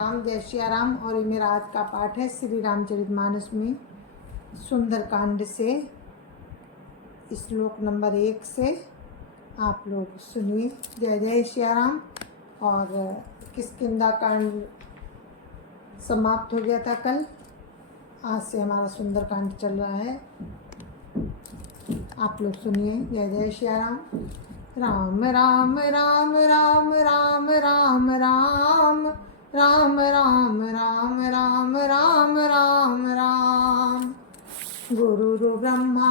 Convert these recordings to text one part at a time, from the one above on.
राम जय श्री राम। और ये मेरा आज का पाठ है श्री रामचरितमानस में सुंदरकांड से श्लोक नंबर 1 से। आप लोग सुनिए। जय जय श्री राम। और किष्किंधा कांड समाप्त हो गया था कल। आज से हमारा सुंदरकांड चल रहा है। आप लोग सुनिए। जय जय श्री राम। राम राम राम राम राम राम राम राम राम राम राम राम राम राम। गुरुर्ब्रह्मा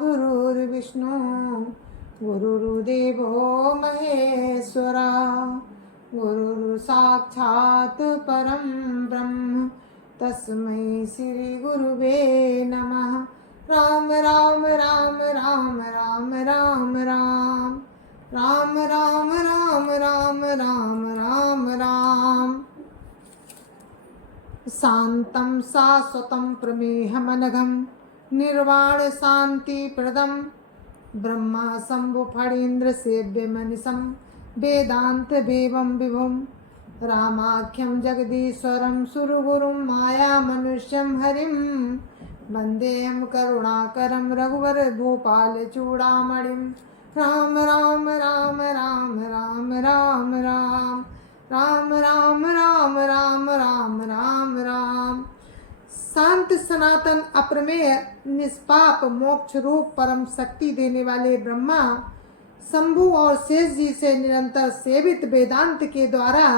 गुरुर्विष्णु गुरुर्देवो महेश्वरा गुरुर्साक्षात् परं ब्रह्म तस्मै श्री गुरुवे नमः। राम राम राम राम राम राम राम राम राम राम राम राम राम राम। शांतं शाश्वतं प्रमेहमनघं निर्वाण शांतिप्रदं ब्रह्मा शंभु फणीन्द्र सेव्यमनिशं वेदांत देवं विभुं रामाख्यं जगदीश्वरं सुरगुरुं माया मनुष्यं हरिं वन्देऽहं करुणाकरं रघुवर भूपाल चूड़ामणिं। राम राम राम राम राम राम राम राम राम राम राम राम राम राम। शांत सनातन अप्रमेय निष्पाप मोक्ष रूप परम शक्ति देने वाले ब्रह्मा शंभु और शेष जी से निरंतर सेवित वेदांत के द्वारा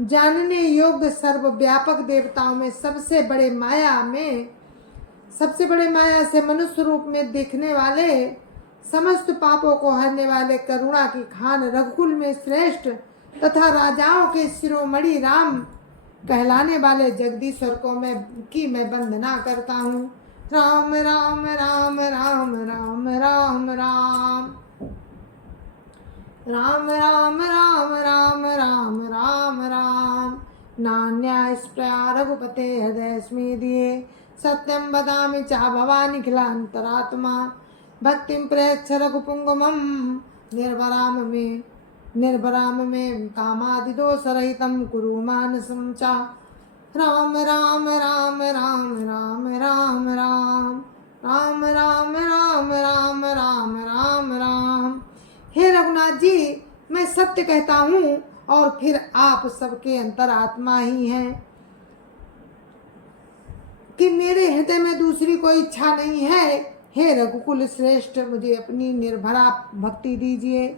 जानने योग्य सर्वव्यापक देवताओं में सबसे बड़े माया से मनुष्य रूप में देखने वाले समस्त पापों को हरने वाले करुणा की खान रघुकुल में श्रेष्ठ तथा राजाओं के शिरोमणि राम कहलाने वाले जगदीश्वर को मैं वंदना करता हूँ। राम राम राम राम राम राम राम राम राम राम राम राम राम राम। नान्या स्प्रया रघुपते हृदय दिए सत्यं वदामि चा भवानि खिलान्तरात्मा भक्तिं प्रयच्छ रघुपुंगमं निर्भराम में कामादिदोषरहितं कुरु मानसं च। राम राम राम राम राम राम राम राम राम राम राम राम राम राम। हे रघुनाथ जी, मैं सत्य कहता हूँ और फिर आप सबके अंतरात्मा ही हैं कि मेरे हृदय में दूसरी कोई इच्छा नहीं है। हे रघुकुल श्रेष्ठ, मुझे अपनी निर्भरा भक्ति दीजिए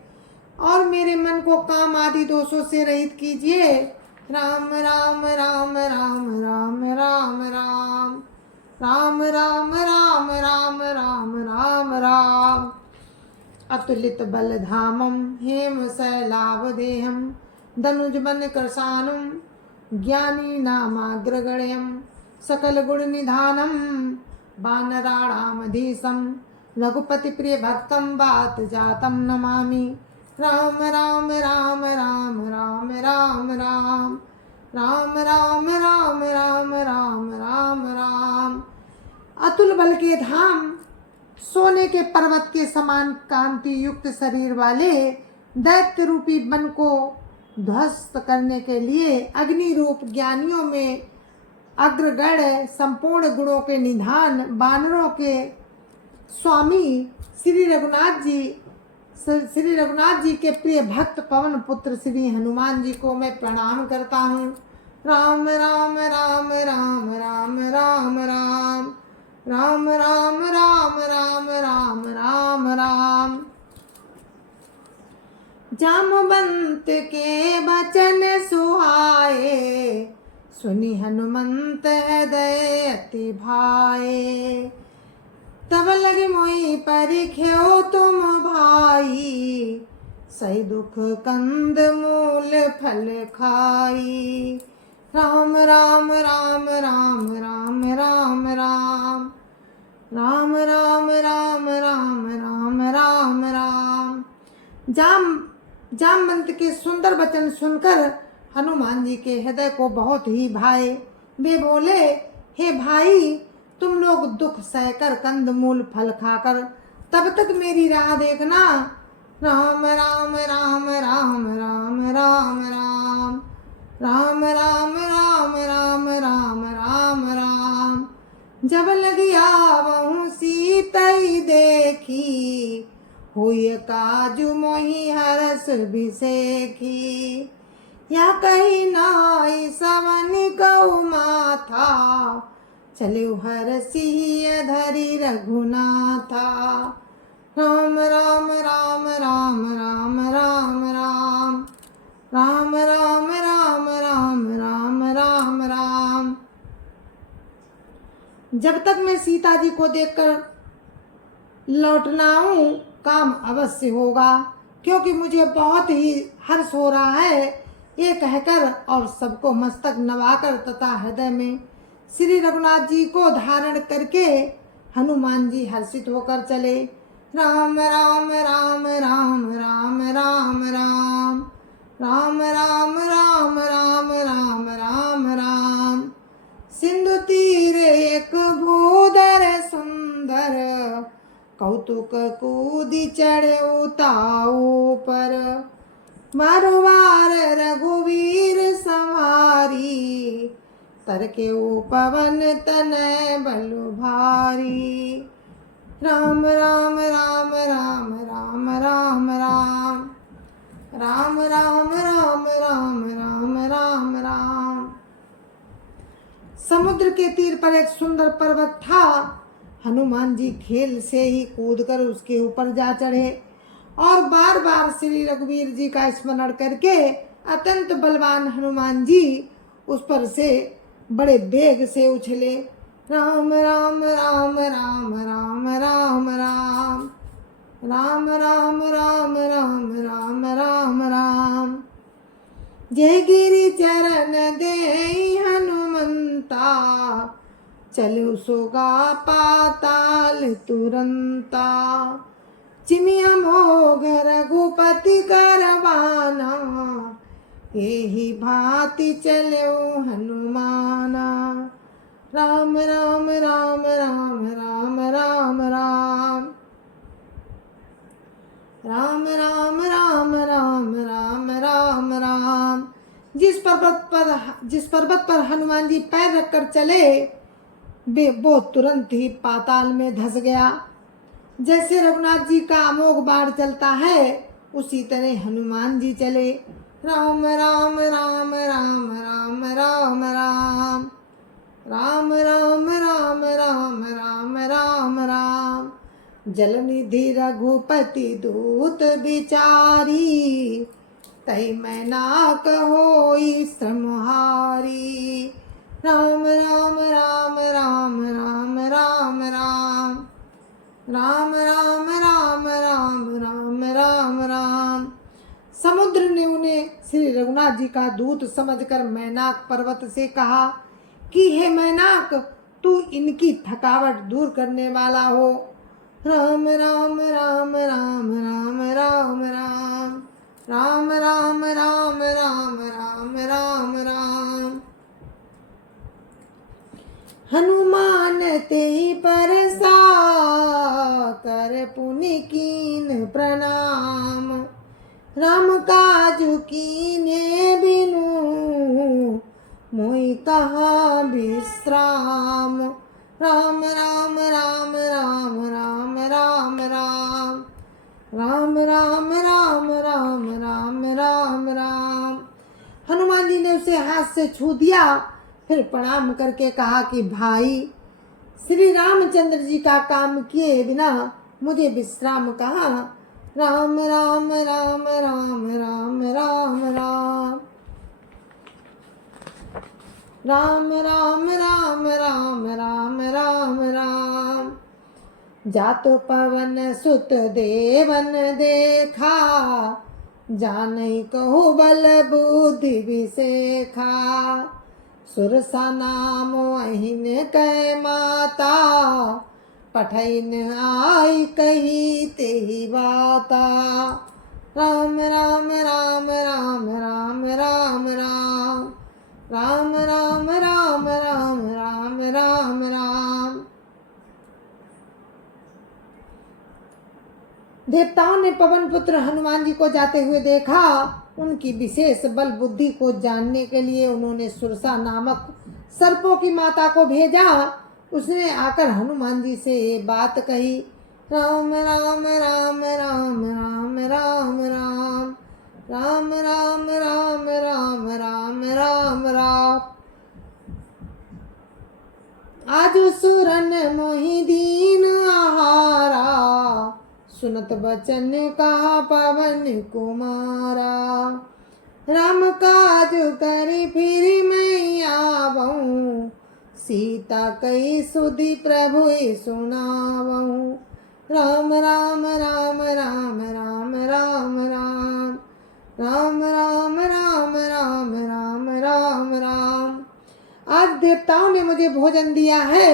और मेरे मन को काम आदि दोषों से रहित कीजिए। राम राम राम राम राम राम राम राम राम राम राम राम राम राम। अतुलित बलधामं हेम शैलावदेहं धनुजबन कृशानुं ज्ञानी नामाग्रगण्यं सकल गुण निधानं वानराणामधीशं रघुपति प्रिय भक्तं वात जातं नमामि। राम राम राम राम राम राम राम राम राम राम राम राम राम राम। अतुल बल के धाम, सोने के पर्वत के समान कांति युक्त शरीर वाले दैत्य रूपी वन को ध्वस्त करने के लिए अग्नि रूप ज्ञानियों में अग्रगण्य संपूर्ण गुणों के निधान वानरों के स्वामी श्री रघुनाथ जी के प्रिय भक्त पवन पुत्र श्री हनुमान जी को मैं प्रणाम करता हूँ। राम राम राम राम राम राम राम राम राम राम राम राम राम राम। जामवंत के वचन सुहाए सुनि हनुमंत हृदय अति भाए तब लगे मोहि परिख्यो तुम भाई सही दुख कंद मूल फल खाई। राम राम राम राम राम राम राम राम राम राम राम राम राम राम। जामवंत के सुंदर वचन सुनकर हनुमान जी के हृदय को बहुत ही भाए। वे बोले, हे भाई, तुम लोग दुख सहकर कंद मूल फल खाकर तब तक मेरी राह देखना। राम राम राम राम राम राम राम राम राम राम जब लगी आवहु सीतई देखी, हुई काजू मोहि हरस बिसेखी। या कही नाई सवन कऊ माथा, चलिउ हरसिय धरि रघुनाथा। राम राम राम राम राम राम राम राम राम राम राम राम राम राम। जब तक मैं सीता जी को देखकर लौटना हूँ, काम अवश्य होगा, क्योंकि मुझे बहुत ही हर्ष हो रहा है। ये कहकर और सबको मस्तक नवाकर तथा हृदय में श्री रघुनाथ जी को धारण करके हनुमान जी हर्षित होकर चले। राम राम राम राम राम राम राम राम राम राम राम राम राम राम। सिंधु तीर एक भूधर सुंदर, कौतुक कूदी चढ़े उताऊ पर। मारुवार रघुवीर संवारी, तरके पवन तनय बल भारी। राम राम राम राम राम राम राम राम राम राम राम राम राम राम। समुद्र के तीर पर एक सुंदर पर्वत था। हनुमान जी खेल से ही कूदकर उसके ऊपर जा चढ़े और बार बार श्री रघुवीर जी का स्मरण करके अत्यंत बलवान हनुमान जी उस पर से बड़े वेग से उछले। राम राम राम राम राम राम राम राम राम राम राम राम राम राम। जय गिरि चरण देहि हनुमंता, चलु सोगा पाताल तुरंता। चिमिया मोघ रघुपति करवाना, एहि भांति चलऊ हनुमाना। राम राम राम राम राम राम राम राम राम राम राम राम राम राम। जिस पर्वत पर हनुमान जी पैर रखकर चले, वो तुरंत ही पाताल में धंस गया। जैसे रघुनाथ जी का अमोघ बाण चलता है, उसी तरह हनुमान जी चले। राम राम राम राम राम राम राम राम राम राम राम राम राम राम। जलनिधि रघुपति दूत बिचारी, तई मैनाक होई श्रमहारी। राम राम राम राम राम राम राम राम राम राम राम राम राम राम। समुद्र ने उन्हें श्री रघुनाथ जी का दूत समझकर मैनाक पर्वत से कहा कि हे मैनाक, तू इनकी थकावट दूर करने वाला हो। राम राम राम राम राम राम राम राम राम राम राम राम राम राम। हनुमान तेहि परसा, कर पुनि कीन प्रणाम। राम काजु कीने बिनु, मोहि कहा विश्राम। राम राम राम राम राम राम राम राम राम राम राम राम राम राम। हनुमान जी ने उसे हाथ से छू दिया, फिर प्रणाम करके कहा कि भाई, श्री रामचंद्र जी का काम किए बिना मुझे विश्राम कहाँ। राम राम राम राम राम राम राम राम राम राम राम राम राम राम। जातो पवन सुत देवन देखा, जानई कहु बल बुद्धि विसेखा। सुरसा नाम अहिन कै माता, पठैन आई कही तेहि बाता। राम राम राम राम राम राम राम राम राम राम राम राम राम राम। देवताओं ने पवन पुत्र हनुमान जी को जाते हुए देखा। उनकी विशेष बल बुद्धि को जानने के लिए उन्होंने सुरसा नामक सर्पों की माता को भेजा। उसने आकर हनुमान जी से ये बात कही, राम राम राम राम राम राम राम राम राम राम राम राम राम राम। आज सुरन मोहि दीन आहारा, सुनत बचन कहा पवन कुमारा। राम काज करि फिर मैं आवऊँ, सीता कई सुधि प्रभु सुनावऊँ। राम राम राम राम राम राम राम राम राम राम राम राम राम राम। आज देवताओं ने मुझे भोजन दिया है।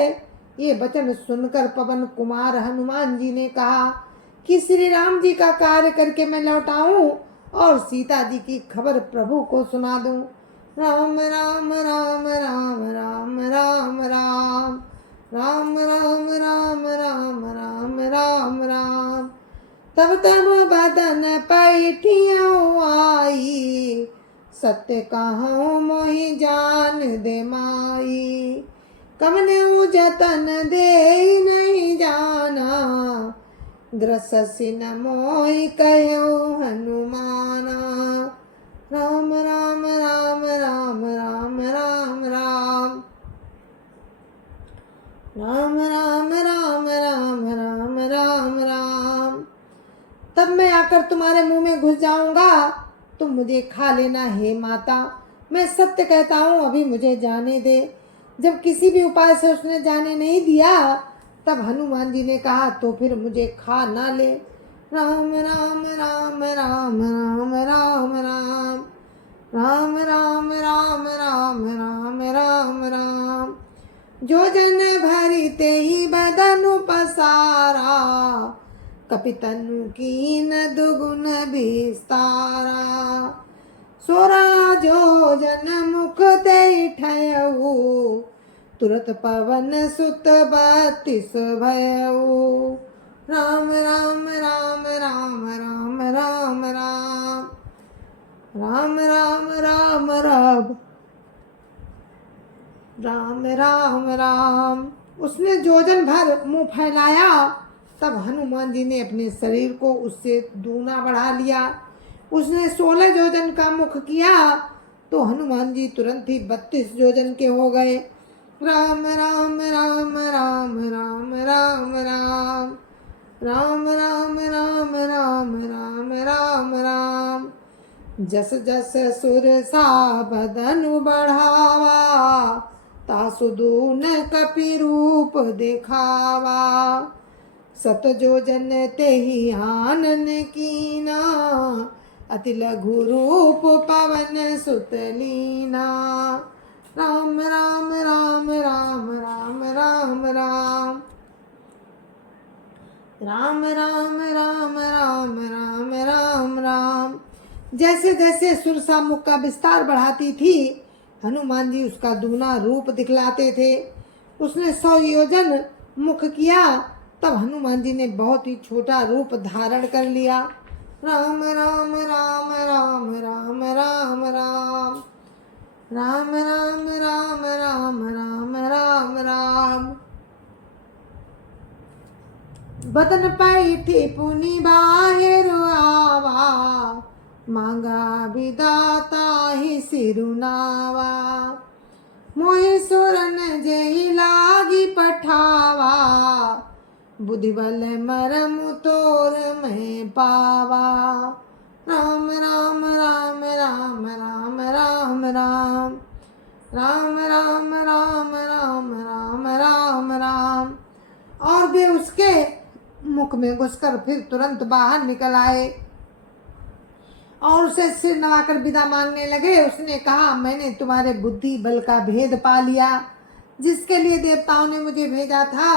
ये वचन सुनकर पवन कुमार हनुमान जी ने कहा कि श्री राम जी का कार्य करके मैं लौट आऊं और सीता जी की खबर प्रभु को सुना दूं। राम राम राम राम राम राम राम राम राम राम राम राम राम राम। तब तब बदन पैठियों आई, सत्य कहूँ मोहि जान दे माई। कमने जतन दे नहीं जाना, ग्रससिन मोहि कहो हनुमाना। राम राम राम राम राम राम राम राम राम राम राम राम राम राम। तब मैं आकर तुम्हारे मुंह में घुस जाऊंगा, तुम मुझे खा लेना हे माता। मैं सत्य कहता हूँ, अभी मुझे जाने दे। जब किसी भी उपाय से उसने जाने नहीं दिया, तब हनुमान जी ने कहा तो फिर मुझे खा ना ले। राम राम राम राम राम राम राम राम राम राम राम राम राम राम। जो जन भरी ते ही बदनु पसारा, कपितनु कीन दुगुन विस्तारा। सोरा जो जन मुख ते ठयऊ, तुरत पवन सुत 32 भयऊ। राम राम राम राम राम राम राम राम राम राम राम राम राम राम। उसने जोजन भर मुंह फैलाया, तब हनुमान जी ने अपने शरीर को उससे दूना बढ़ा लिया। उसने 16 जोजन का मुख किया तो हनुमान जी तुरंत ही 32 जोजन के हो गए। राम राम राम राम राम राम राम राम राम राम राम राम राम राम। जस जस सुर सा बदनु बढ़ावा, तासु दून कपि रूप दिखावा। सत जोजन ते ही आनन कीना, अति लघु रूप पवन सुत लीना। राम राम राम राम राम राम राम राम राम राम राम राम राम राम। जैसे जैसे सुरसा मुख का विस्तार बढ़ाती थी, हनुमान जी उसका दूना रूप दिखलाते थे। उसने 100 योजन मुख किया, तब हनुमान जी ने बहुत ही छोटा रूप धारण कर लिया। राम राम राम राम राम राम राम राम राम राम राम राम राम राम। बदन पैठी पुनि बाहिर आवा, मांगा विदाता ही सिरुनावा। मोहि सुरन जेहि लागी पठावा, बुद्धिबल मरम तोर में पावा। राम राम राम राम राम राम राम राम राम राम राम राम राम राम। और वे उसके मुख में घुसकर फिर तुरंत बाहर निकल आए और उसे सिर नवाकर विदा मांगने लगे। उसने कहा, मैंने तुम्हारे बुद्धि बल का भेद पा लिया, जिसके लिए देवताओं ने मुझे भेजा था।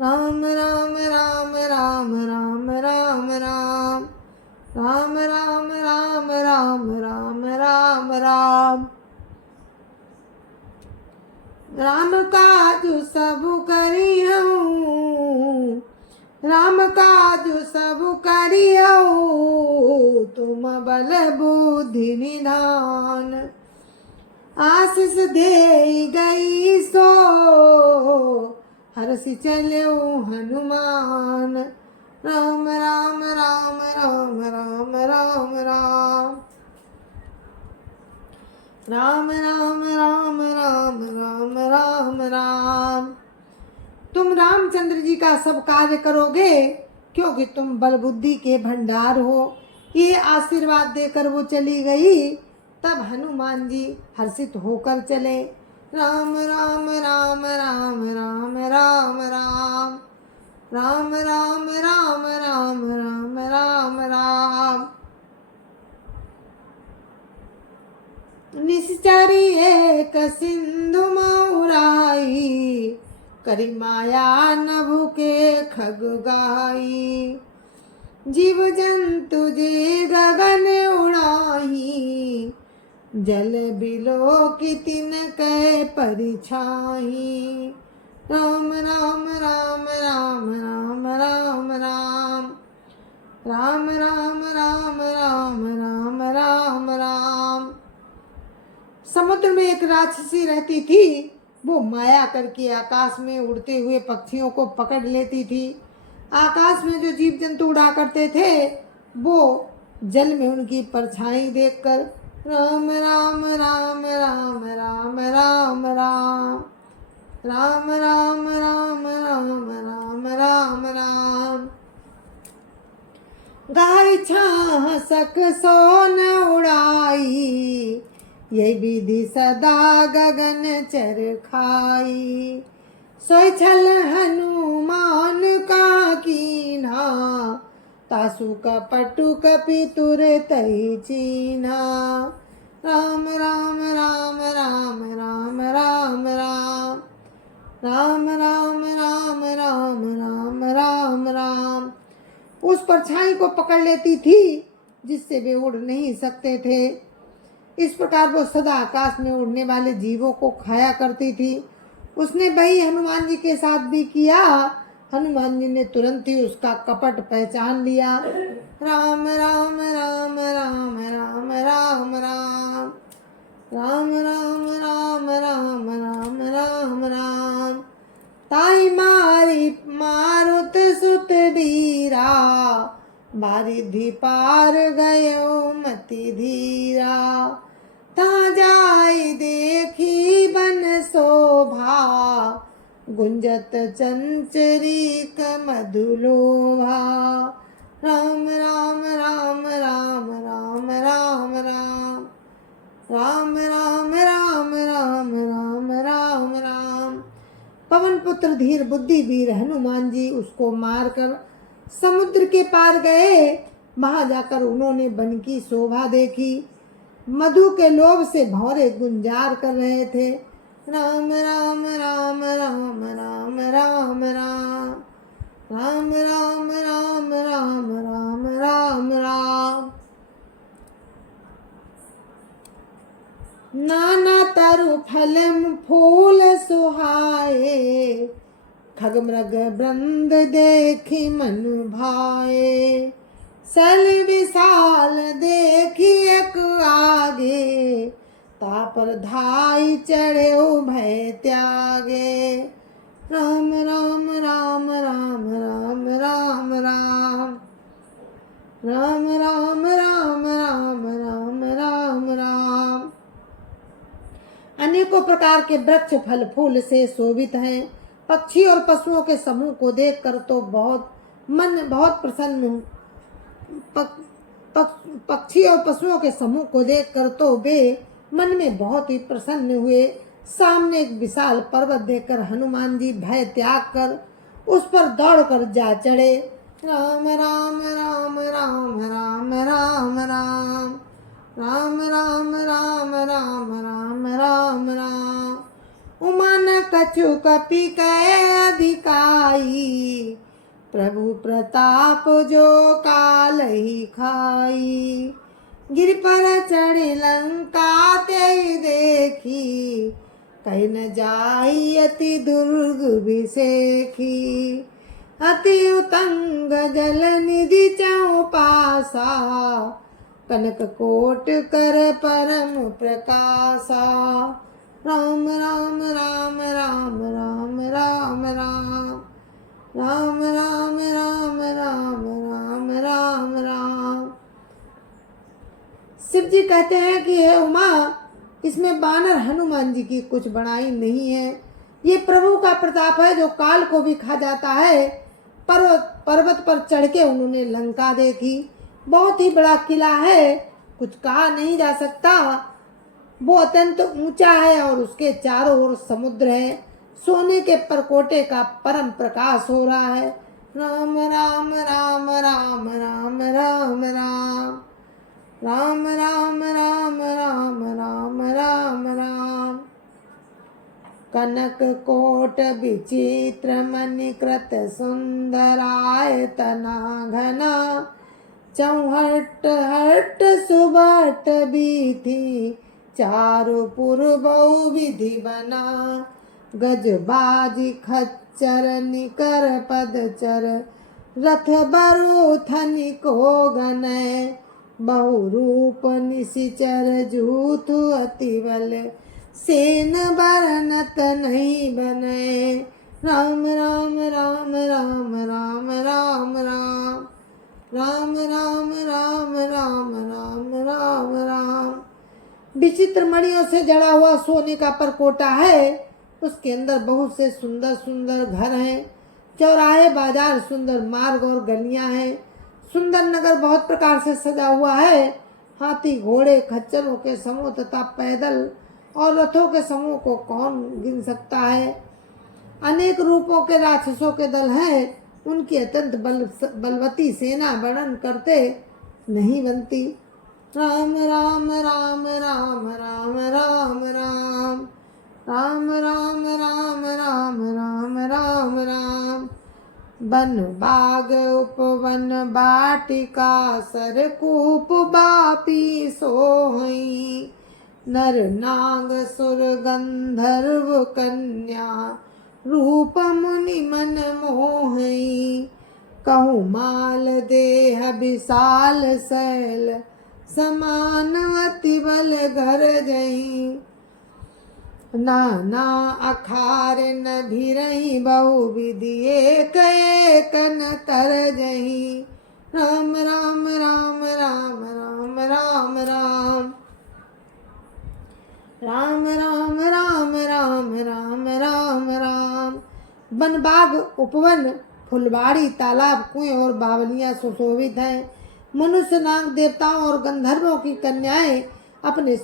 राम राम राम राम राम राम राम राम राम राम राम राम राम राम। राम काजु सबु करिहउ, राम काजु सबु करिहउ, तुम बल बुद्धि निधान। आशीष दे गई सो हर्षि चलो हनुमान। राम राम राम राम राम राम राम राम राम राम राम राम राम राम। तुम रामचंद्र जी का सब कार्य करोगे क्योंकि तुम बल बुद्धि के भंडार हो। ये आशीर्वाद देकर वो चली गई। तब हनुमान जी हर्षित होकर चले। राम राम राम राम राम राम राम राम राम राम राम राम राम राम। निश्चरी एक सिंधु मौराई, करी माया नभु के खग गाई। जीव जंतु जे गगन उड़ाही, जल बिलो की तिन कै परिछाई। राम राम राम राम राम राम राम राम राम राम राम राम राम राम। समुद्र में एक राक्षसी रहती थी। वो माया करके आकाश में उड़ते हुए पक्षियों को पकड़ लेती थी। आकाश में जो जीव जंतु उड़ा करते थे वो जल में उनकी परछाई देखकर राम राम राम राम राम राम राम राम राम राम राम राम राम राम। गाय छाह सक सोन उड़ाई, ये विधि सदा गगन चर खाई। सोई छल हनुमान का कीन्हा, तासु कपटु कपि तुर तहि चीन्हा। राम राम राम राम राम राम राम राम राम राम राम राम राम राम। उस परछाई को पकड़ लेती थी जिससे वे उड़ नहीं सकते थे। इस प्रकार वो सदा आकाश में उड़ने वाले जीवों को खाया करती थी। उसने वही हनुमान जी के साथ भी किया। हनुमान जी ने तुरंत ही उसका कपट पहचान लिया। राम राम राम राम राम राम राम राम राम राम राम राम राम राम। ताई मारी मारुत सुत बीरा, बारिधि पार गयो मति धीरा। ता जाय देखी बन शोभा, गुंजत चंचरीक मधुलोभा। राम राम राम राम राम राम राम राम राम राम राम राम राम राम। पवन पुत्र धीर बुद्धि वीर हनुमान जी उसको मारकर समुद्र के पार गए। वहां जाकर उन्होंने वन की शोभा देखी। मधु के लोभ से भौरे गुंजार कर रहे थे। राम राम राम राम राम राम राम राम राम राम राम राम राम राम। नाना तरु फल फूल सुहाए, खग मृग वृंद देखी मन भाए। सल विशाल देखी एक आगे, तापर धाई चढ़े भय त्यागे। राम राम राम राम राम राम राम राम राम राम राम राम राम राम। अनेकों प्रकार के वृक्ष फल फूल से शोभित हैं। पक्षी और पशुओं के समूह को देखकर तो मन बहुत प्रसन्न। पक्षी और पशुओं के समूह को देखकर तो वे मन में बहुत ही प्रसन्न हुए। सामने एक विशाल पर्वत देखकर हनुमान जी भय त्याग कर उस पर दौड़कर जा चढ़े। राम राम राम राम राम राम राम राम राम राम राम राम राम राम। उमन कछु कपि कै अधिकाई, प्रभु प्रताप जो काल ही खाई। गिर पर चढ़ी लंका ते देखी, कहीं न जाई अति दुर्ग विसेखी। अति उतंग जल निधि चौपासा, कनक कोट कर परम प्रकाशा। राम राम राम राम राम राम राम राम राम राम राम राम राम राम। शिव जी कहते हैं कि हे उमा, इसमें बानर हनुमान जी की कुछ बड़ाई नहीं है। ये प्रभु का प्रताप है जो काल को भी खा जाता है। पर्वत पर चढ़ के उन्होंने लंका देखी। बहुत ही बड़ा किला है, कुछ कहा नहीं जा सकता। वो अत्यंत ऊंचा है और उसके चारों ओर समुद्र है। सोने के परकोटे का परम प्रकाश हो रहा है। राम राम राम राम राम राम राम राम राम राम राम राम राम राम। कनक कोट विचित्र मणिकृत सुंदरायतना घना, चौहट हट सुबट बीथी, चारु पुर बहु विधि बना। गजबाजी खच्चर निकर पदचर, रथ बरु थनिको गनय। बहुरूप निशिचर जूथु अति बल, सेन बरनत नहीं बने। राम राम राम राम राम राम राम राम राम राम राम राम राम राम। विचित्र मणियों से जड़ा हुआ सोने का परकोटा है। उसके अंदर बहुत से सुंदर सुंदर घर हैं। चौराहे, बाजार, सुंदर मार्ग और गलियां हैं। सुंदर नगर बहुत प्रकार से सजा हुआ है। हाथी, घोड़े, खच्चरों के समूह तथा पैदल और रथों के समूह को कौन गिन सकता है। अनेक रूपों के राक्षसों के दल हैं। उनकी अत्यंत बलवती सेना वर्णन करते नहीं बनती। राम राम राम राम राम राम राम राम राम राम राम राम राम राम। वन बाग उपवन बाटिका, सरकूप बापी सोहई। नर नाग सुर गंधर्व कन्या, रूप मुनि मन मोहई। कहु माल देह विशाल शैल, समान अति बल घर जई। नाना अखार न भिरही, बहु विधि एक एक न तर जही। राम राम राम राम राम राम राम राम राम राम राम राम राम राम। वन बाग उपवन, फुलवाड़ी, तालाब, कुएं और बावलियां सुशोभित हैं। मनुष्य, नाग, देवताओं और गंधर्वों की कन्याएं अपने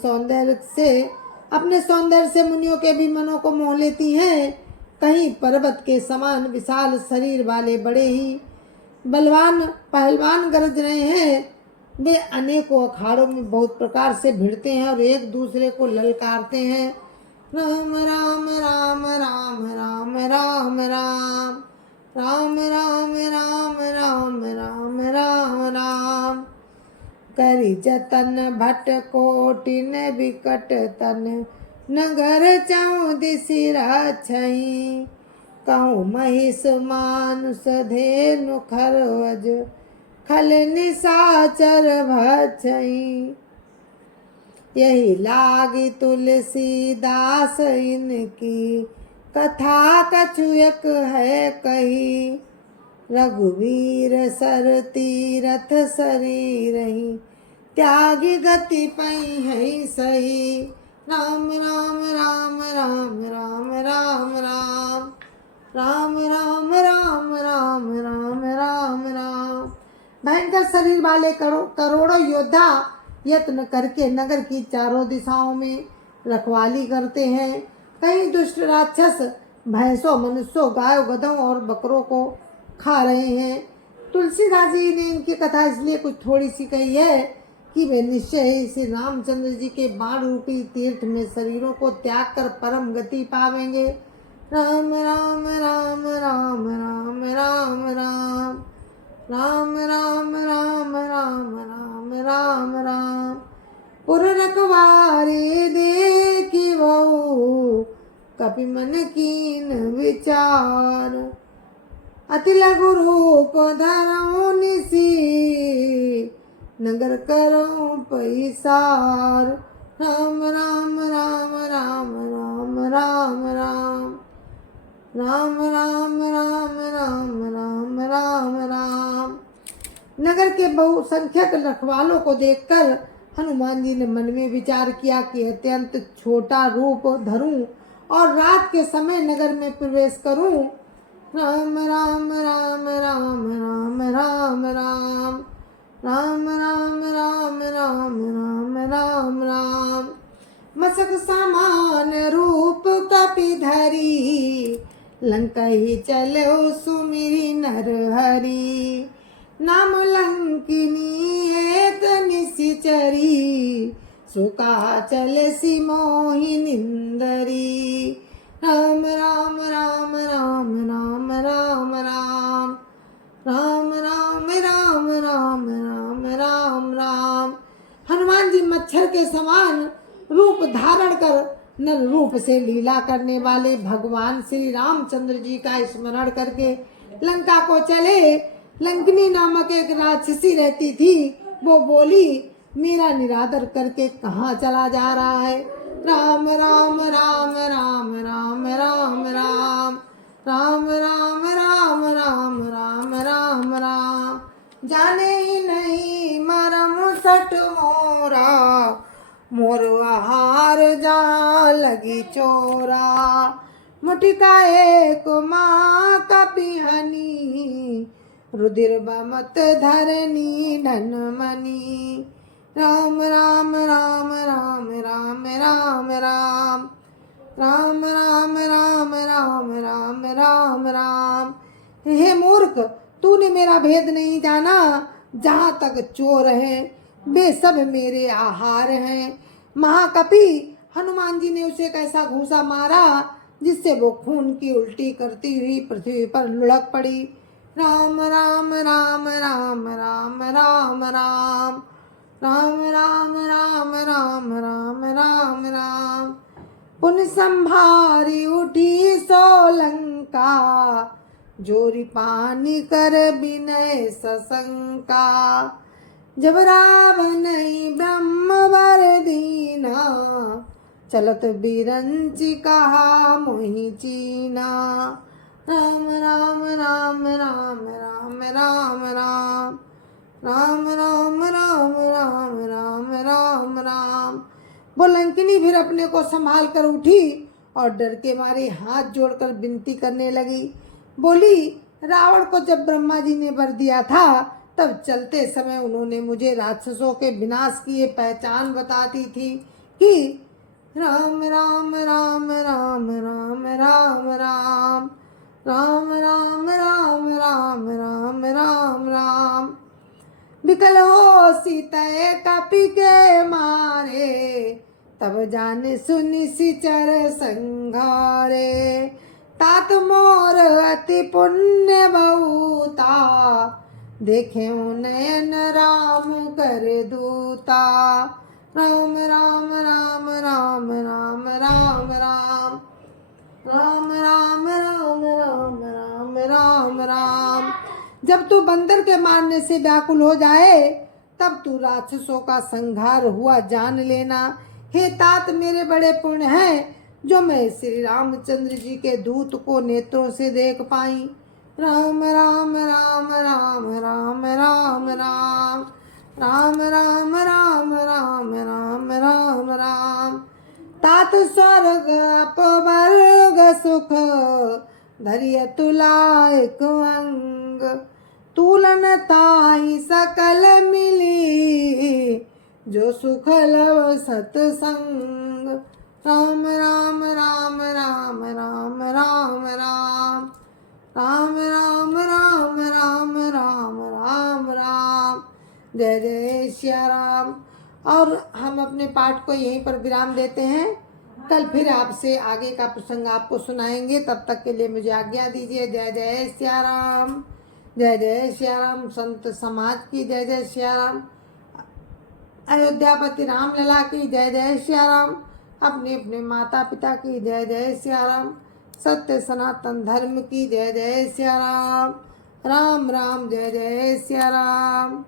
सौंदर्य से मुनियों के भी मनों को मोह लेती हैं। कहीं पर्वत के समान विशाल शरीर वाले बड़े ही बलवान पहलवान गरज रहे हैं। वे अनेकों अखाड़ों में बहुत प्रकार से भिड़ते हैं और एक दूसरे को ललकारते हैं। राम राम राम राम राम राम राम राम राम राम राम राम राम राम। करी जतन भट कोटिन विकट तन, नगर चौदिसि राछई। कहूँ महिष मानुष धेनु खरवज, खल निशाचर भक्षई। यही लागी तुलसीदास इनकी, कथा कछुयक है कही। रघुवीर सर तीरथ शरीरहि, त्यागी गति पई है सही। राम राम राम राम राम राम राम राम राम राम राम राम राम राम। भयंकर शरीर वाले करोड़ों योद्धा यत्न करके नगर की चारों दिशाओं में रखवाली करते हैं। कई दुष्ट राक्षस भैंसों, मनुष्यों, गायों, गधों और बकरों को खा रहे हैं। तुलसीदास जी ने इनकी कथा इसलिए कुछ थोड़ी सी कही है कि वे निश्चय ही श्री रामचंद्र जी के बाण रूपी तीर्थ में शरीरों को त्याग कर परम गति पावेंगे। राम राम राम राम राम राम राम राम राम राम राम राम राम राम। पुर रखवारे देखी बहु, कपि मन कीन विचार। अति लघु रूप धरऊं निसी, नगर करऊं पैसार। राम राम राम राम राम राम राम राम राम राम राम नगर के बहुसंख्यक रखवालों को देखकर हनुमान जी ने मन में विचार किया कि अत्यंत छोटा रूप धरूं और रात के समय नगर में प्रवेश करूं। राम राम राम राम राम राम राम राम राम राम राम राम राम राम। मसक समान रूप कपि धरी, लंका ही चलो सुमिरी नर हरि। नाम लंकिनी एक निशिचरी, सुका चल सी मोहि निंदरी। राम राम राम राम राम राम राम राम राम राम राम राम राम राम। हनुमान जी मच्छर के समान रूप धारण कर नर रूप से लीला करने वाले भगवान श्री रामचंद्र जी का स्मरण करके लंका को चले। लंकिनी नामक एक राक्षसी रहती थी, वो बोली मेरा निरादर करके कहाँ चला जा रहा है। राम राम राम राम राम राम राम राम राम राम राम राम राम राम। जाने ही नहीं मरम सट मोरा, मोर आहार जा लगी चोरा। मुटिका एक माँ का पिहनी, रुधिर बमत धरनी धन मनी। राम राम राम राम राम राम राम राम राम राम राम राम राम राम। हे मूर्ख, तूने मेरा भेद नहीं जाना। जहाँ तक चोर है वे सब मेरे आहार हैं। महाकपि हनुमान जी ने उसे एक ऐसा घूंसा मारा जिससे वो खून की उल्टी करती हुई पृथ्वी पर लुढ़क पड़ी। राम राम राम राम राम राम राम राम राम राम राम राम राम राम। पुन संभारी उठी सोलंका, जोरी पानी कर विनय सशंका। जब रावण ब्रह्म वर दीना, चलत बिरंची कहा मोहि चीना। राम राम राम राम राम राम राम राम राम राम राम राम राम राम। वो लंकिनी फिर अपने को संभाल कर उठी और डर के मारे हाथ जोड़कर विनती करने लगी। बोली रावण को जब ब्रह्मा जी ने वर दिया था तब चलते समय उन्होंने मुझे राक्षसों के विनाश की ये पहचान बताती थी कि राम राम राम राम राम राम राम राम राम राम राम राम राम राम। विकल हो सीतय कपि के मारे, तब जाने सुनि सिचर संघारे। तात मोर अति पुण्य बहुता, देखे नयन राम कर दूता। राम राम राम राम राम राम राम राम राम राम राम राम राम राम। जब तू बंदर के मारने से व्याकुल हो जाए तब तू राक्षसों का संहार हुआ जान लेना। हे तात, मेरे बड़े पुण्य हैं जो मैं श्री रामचंद्र जी के दूत को नेत्रों से देख पाई। राम राम राम राम राम राम राम राम राम राम राम राम राम राम। तात स्वर्ग अपवर्ग सुख, धरिय तुलायक अंग। तुलन ताहि सकल मिली, जो सुख लव सतसंग। राम राम राम राम राम राम राम राम राम राम राम राम राम राम। जय जय श्री राम। और हम अपने पाठ को यहीं पर विराम देते हैं। कल फिर आपसे आगे का प्रसंग आपको सुनाएंगे। तब तक के लिए मुझे आज्ञा दीजिए। जय जय श्री राम। जय जय श्री राम। संत समाज की जय जय श्री राम। अयोध्यापति राम लला की जय जय श्री राम। अपने अपने माता पिता की जय जय श्री राम। सत्य सनातन धर्म की जय जय श्री राम। राम राम जय जय श्री राम।